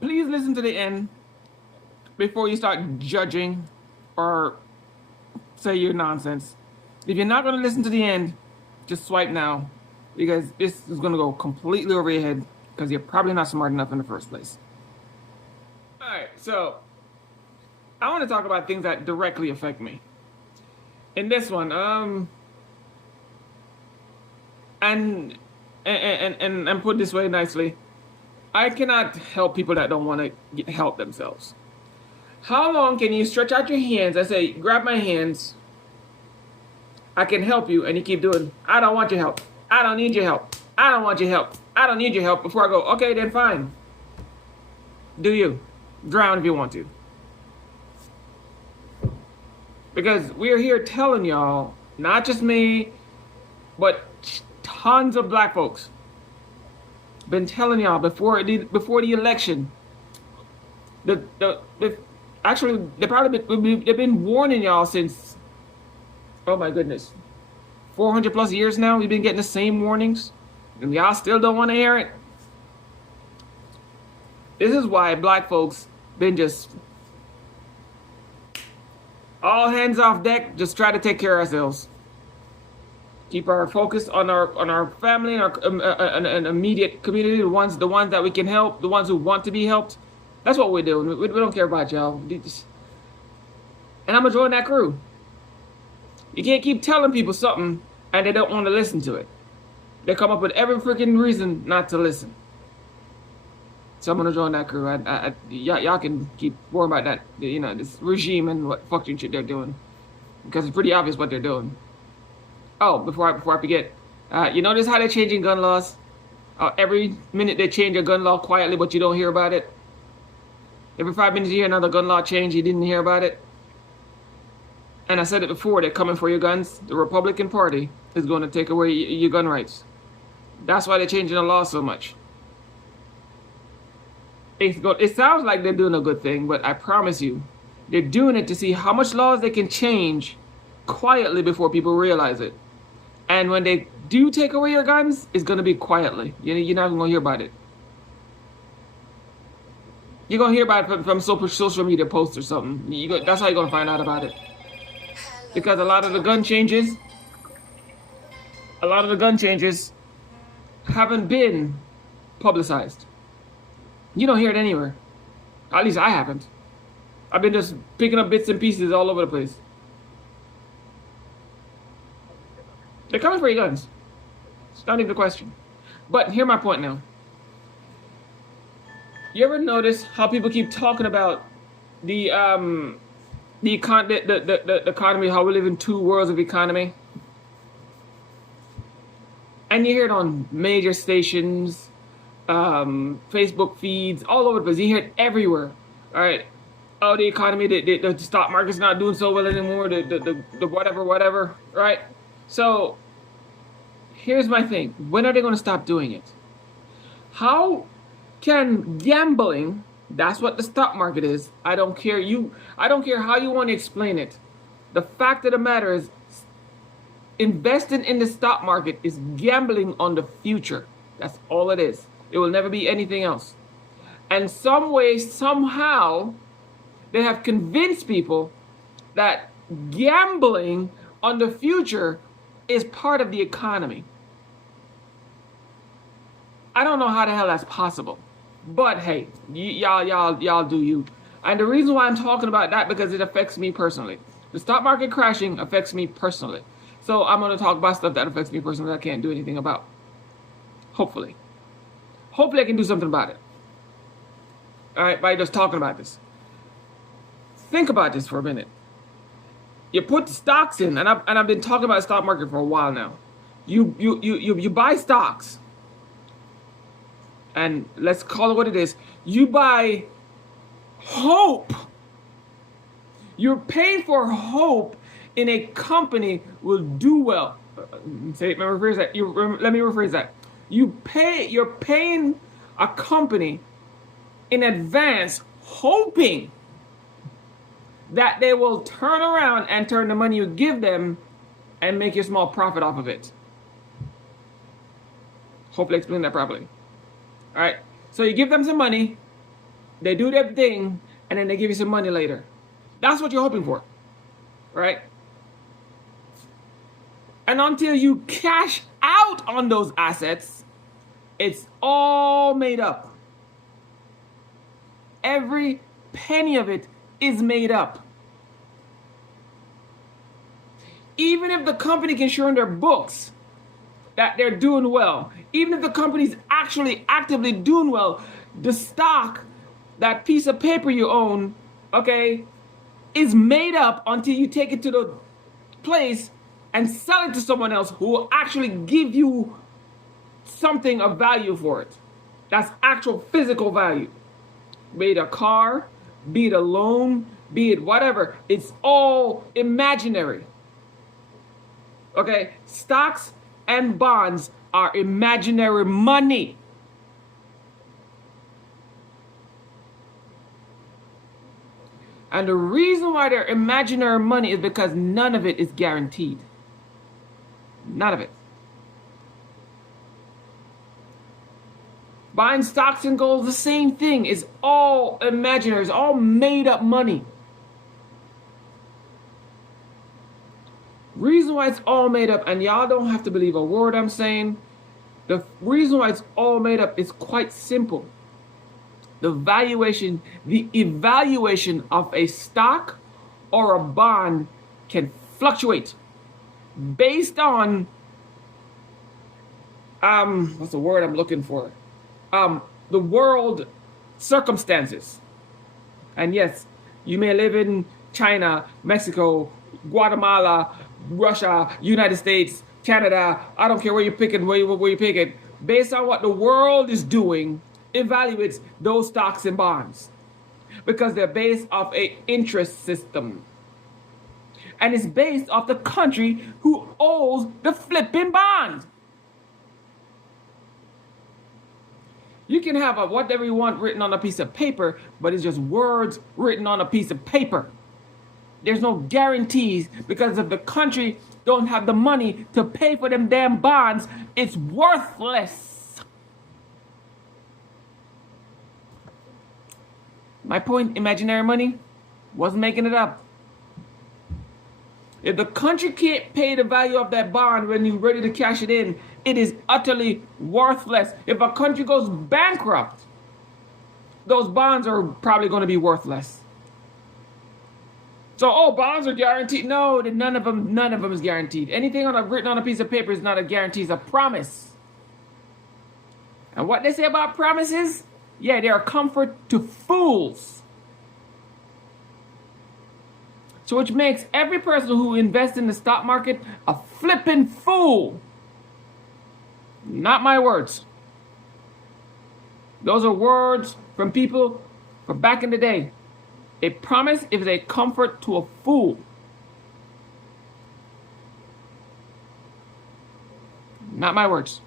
Please listen to the end before you start judging or say you're nonsense. If you're not going to listen to the end, just swipe now because this is going to go completely over your head because you're probably not smart enough in the first place. All right, so I want to talk about things that directly affect me. In this one, and put this way nicely, I cannot help people that don't want to help themselves. How long can you stretch out your hands? I say, grab my hands. I can help you, and you keep doing. I don't want your help. I don't need your help. I don't want your help. I don't need your help. Before I go, okay, then fine. Do you drown if you want to? Because we're here telling y'all, not just me, but tons of black folks been telling y'all before the election. Actually they've been warning y'all since, oh my goodness, 400 plus years now. We've been getting the same warnings, and y'all still don't want to hear it. This is why black folks been just all hands off deck, just try to take care of ourselves. Keep our focus on our family and our and immediate community, the ones that we can help, the ones who want to be helped. That's what we're doing. We don't care about y'all. And I'm gonna join that crew. You can't keep telling people something and they don't want to listen to it. They come up with every freaking reason not to listen. So I'm gonna join that crew. Y'all can keep worrying about that, this regime and what fucking shit they're doing, because it's pretty obvious what they're doing. Oh, before I forget, you notice how they're changing gun laws? Every minute they change a gun law quietly, but you don't hear about it. Every 5 minutes you hear another gun law change, you didn't hear about it. And I said it before, they're coming for your guns. The Republican Party is going to take away your gun rights. That's why they're changing the law so much. It sounds like they're doing a good thing, but I promise you, they're doing it to see how much laws they can change quietly before people realize it. And when they do take away your guns, it's going to be quietly. You're not even going to hear about it. You're going to hear about it from social media posts or something. That's how you're going to find out about it. Because a lot of the gun changes haven't been publicized. You don't hear it anywhere. At least I haven't. I've been just picking up bits and pieces all over the place. They're coming for your guns. It's not even a question. But here's my point now. You ever notice how people keep talking about the economy, how we live in two worlds of economy? And you hear it on major stations, Facebook feeds, all over the place. You hear it everywhere. All right. Oh, the economy, the stock market's not doing so well anymore. The whatever. Right. So here's my thing. When are they going to stop doing it? How can gambling, that's what the stock market is. I don't care how you want to explain it. The fact of the matter is, investing in the stock market is gambling on the future. That's all it is. It will never be anything else. And some way, somehow, they have convinced people that gambling on the future is part of the economy. I don't know how the hell that's possible. But hey, y'all do you. And the reason why I'm talking about that, because it affects me personally. The stock market crashing affects me personally. So I'm going to talk about stuff that affects me personally that I can't do anything about. Hopefully I can do something about it. All right, by just talking about this. Think about this for a minute. You put stocks in, and I've been talking about the stock market for a while now. You buy stocks, and let's call it what it is. You buy hope. You're paying for hope in a company will do well. Let me rephrase that. You're paying a company in advance, hoping that they will turn around and turn the money you give them and make a small profit off of it. Hopefully I explained that properly. All right. So you give them some money, They do their thing, and then they give you some money later. That's what you're hoping for, right? And until you cash out on those assets, it's all made up. Every penny of it is made up. Even if the company can show in their books that they're doing well, even if the company's actually actively doing well, the stock, that piece of paper you own, okay, is made up until you take it to the place and sell it to someone else who will actually give you something of value for it. That's actual physical value. Be it a car, be it a loan, be it whatever. It's all imaginary. Okay? Stocks and bonds are imaginary money. And the reason why they're imaginary money is because none of it is guaranteed. None of it. Buying stocks and gold, the same thing. It's all imaginary. It's all made up money. Reason why it's all made up, and y'all don't have to believe a word I'm saying. The reason why it's all made up is quite simple. The evaluation of a stock or a bond can fluctuate based on what's the word I'm looking for? The world circumstances. And yes, you may live in China, Mexico, Guatemala, Russia, United States, Canada. I don't care where you pick it, where you pick it. Based on what the world is doing, evaluates those stocks and bonds because they're based off a interest system, and it's based off the country who owns the flipping bonds. You can have whatever you want written on a piece of paper, but it's just words written on a piece of paper. There's no guarantees because if the country don't have the money to pay for them damn bonds, it's worthless. My point, imaginary money, wasn't making it up. If the country can't pay the value of that bond when you're ready to cash it in, it is utterly worthless. If a country goes bankrupt, those bonds are probably going to be worthless. So, bonds are guaranteed. No, none of them is guaranteed. Anything written on a piece of paper is not a guarantee, it's a promise. And what they say about promises? Yeah, they are comfort to fools. So which makes every person who invests in the stock market a flippin' fool. Not my words. Those are words from people from back in the day. A promise is a comfort to a fool. Not my words.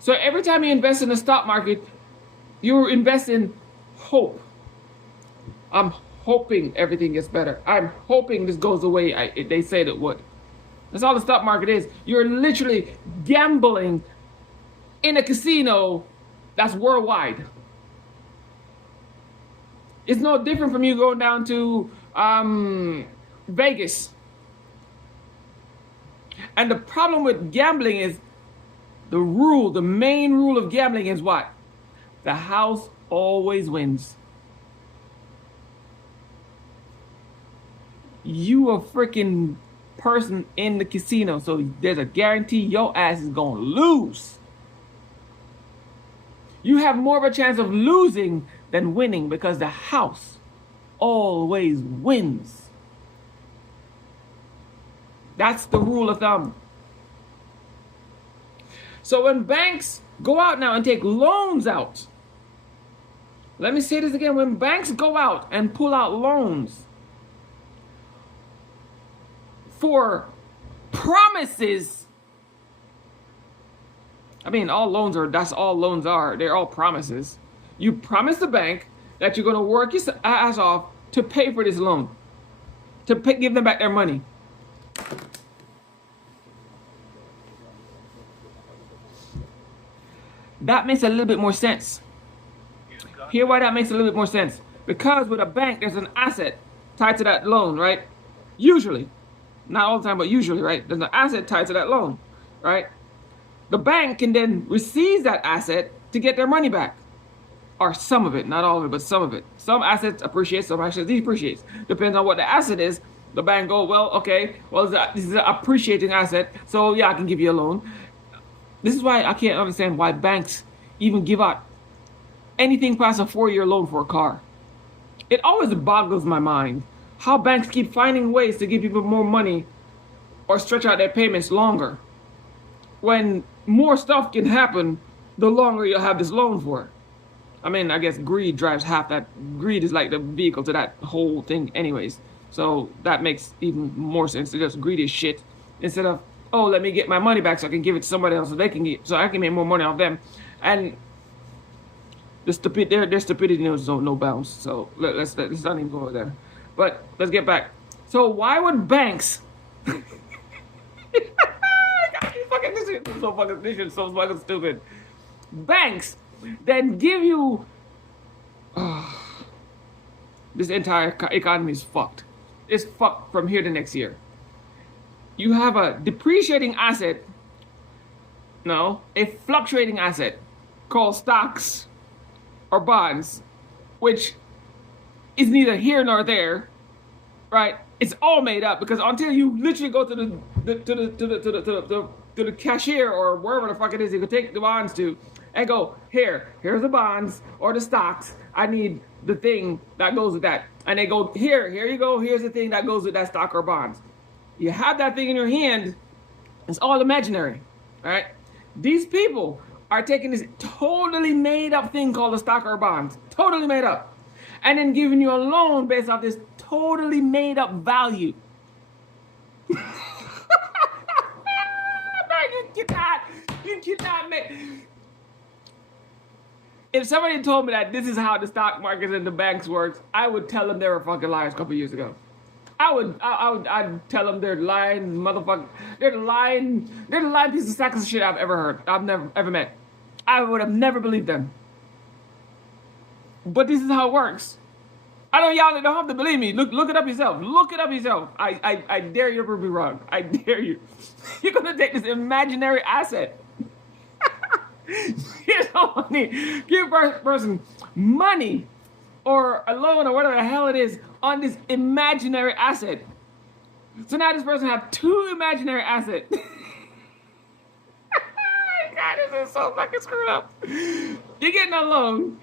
So every time you invest in the stock market, you invest in hope. I'm hoping everything gets better. I'm hoping this goes away. They said it would. That's all the stock market is. You're literally gambling in a casino that's worldwide. It's no different from you going down to Vegas. And the problem with gambling is the main rule of gambling is what? The house always wins. You a freaking person in the casino, so there's a guarantee your ass is gonna lose. You have more of a chance of losing than winning because the house always wins. That's the rule of thumb. So when banks go out now and take loans out, let me say this again, when banks go out and pull out loans for promises, I mean, that's all loans are. They're all promises. You promise the bank that you're going to work your ass off to pay for this loan, to give them back their money. That makes a little bit more sense. Here, why that makes a little bit more sense. Because with a bank, there's an asset tied to that loan, right? Usually, not all the time, but usually, right? There's an asset tied to that loan, right? The bank can then receive that asset to get their money back, or some of it, not all of it, but some of it. Some assets appreciate, some assets depreciate. Depends on what the asset is. The bank go, well, okay, well, this is an appreciating asset, so yeah, I can give you a loan. This is why I can't understand why banks even give out anything past a 4-year loan for a car. It always boggles my mind how banks keep finding ways to give people more money or stretch out their payments longer, when more stuff can happen the longer you'll have this loan for. I mean, I guess greed drives half that. Greed is like the vehicle to that whole thing anyways. So that makes even more sense to just greedy as shit instead of, oh, let me get my money back so I can give it to somebody else so they can get, so I can make more money off them. And their stupidity knows no bounds. So let's not even go there. But let's get back. So why would banks? This shit is so fucking stupid. Banks then give you. This entire economy is fucked. It's fucked from here to next year. You have a depreciating asset. No, a fluctuating asset called stocks or bonds, which is neither here nor there, right? It's all made up because until you literally go to the cashier or wherever the fuck it is you can take the bonds to and go, here's the bonds or the stocks. I need the thing that goes with that. And they go, here you go, here's the thing that goes with that stock or bonds. You have that thing in your hand, it's all imaginary, right? These people are taking this totally made up thing called a stock or bonds, totally made up, and then giving you a loan based off this totally made up value. You cannot make. If somebody told me that this is how the stock markets and the banks works, I would tell them they were fucking liars a couple years ago. I'd tell them they're lying motherfucker. They're the lying piece of sack of shit I've ever heard. I've never ever met. I would have never believed them. But this is how it works. I know y'all don't have to believe me. Look it up yourself. Look it up yourself. I dare you to be wrong. I dare you. You're gonna take this imaginary asset. You don't need give a person money or a loan or whatever the hell it is on this imaginary asset. So now this person have two imaginary assets. God, this is so fucking screwed up. You're getting a loan.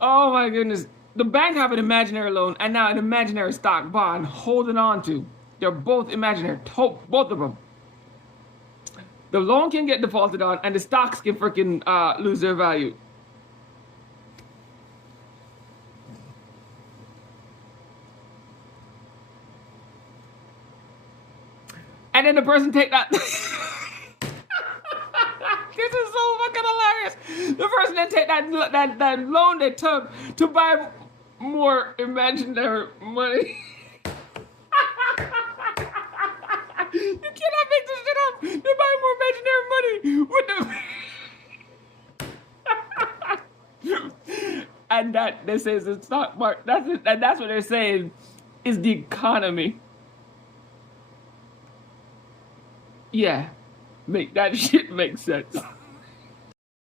Oh my goodness. The bank have an imaginary loan and now an imaginary stock bond holding on to. They're both imaginary, both of them. The loan can get defaulted on and the stocks can freaking lose their value. And then the person take that. This is so fucking hilarious. The person then take that loan they took to buy more imaginary money. You cannot make this shit up. They buy more imaginary money with the. And that they say is the stock market. That's it, and that's what they're saying is the economy. Yeah, make that shit make sense.